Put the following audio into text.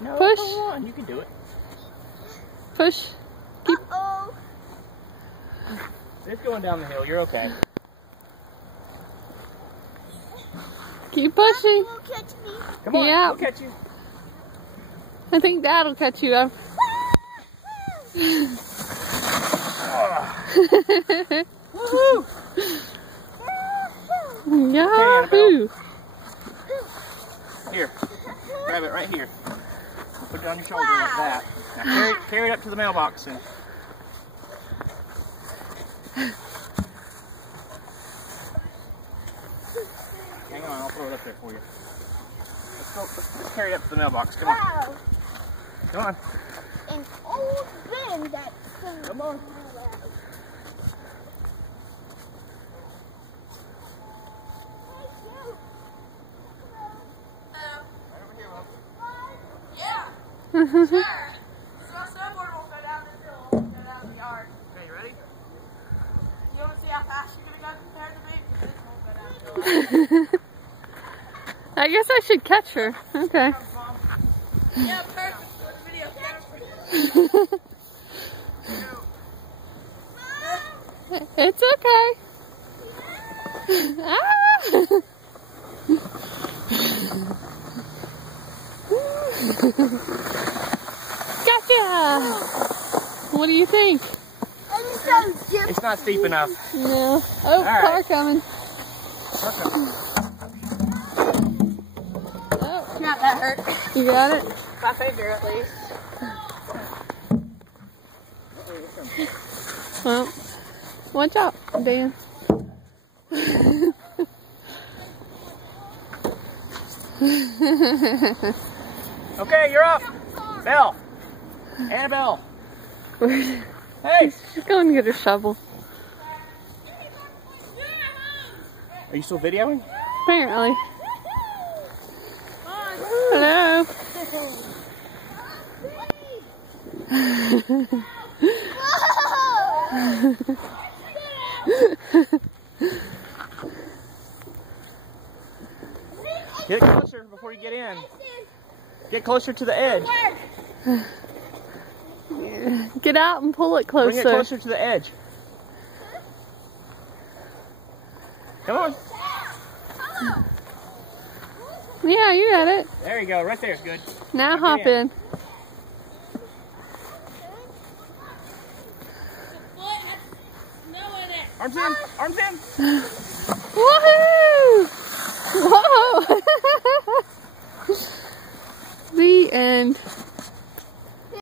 No, Push. Come on, you can do it. Push. Keep. Uh-oh. It's going down the hill. You're okay. Keep pushing. Will catch me. Come on. Yeah. We'll catch you. I think Dad'll catch you up. Woohoo! Yahoo! Here, grab it right here. Put it on your shoulder like that. Now carry it up to the mailbox and. Hang on, I'll throw it up there for you. Let's carry it up to the mailbox. Come on. Wow. Come on. An old bin that Come on. Sure. So my snowboard won't go down this hill, it won't go down the yard. Okay, you ready? You want to see how fast you're going to go compared to me? Because this won't go down the yard. I guess I should catch her. Okay. Yeah, perfect. Good video. It's okay. Ah! Gotcha! What do you think? It's not steep enough. No. Oh, right. car coming. Oh, Not that hurt. you got it? My finger at least. Well, watch out, Dan. Okay, you're up. Belle. Annabelle. Hey. She's going to get her shovel. Are you still videoing? Apparently. Hello. Get closer before you get in. Get closer to the edge. Get out and pull it closer. Bring it closer to the edge. Come on. Yeah, you got it. There you go. Right there. Good. Now hop in. Arms in. Arms in. Woohoo! Whoa! The end.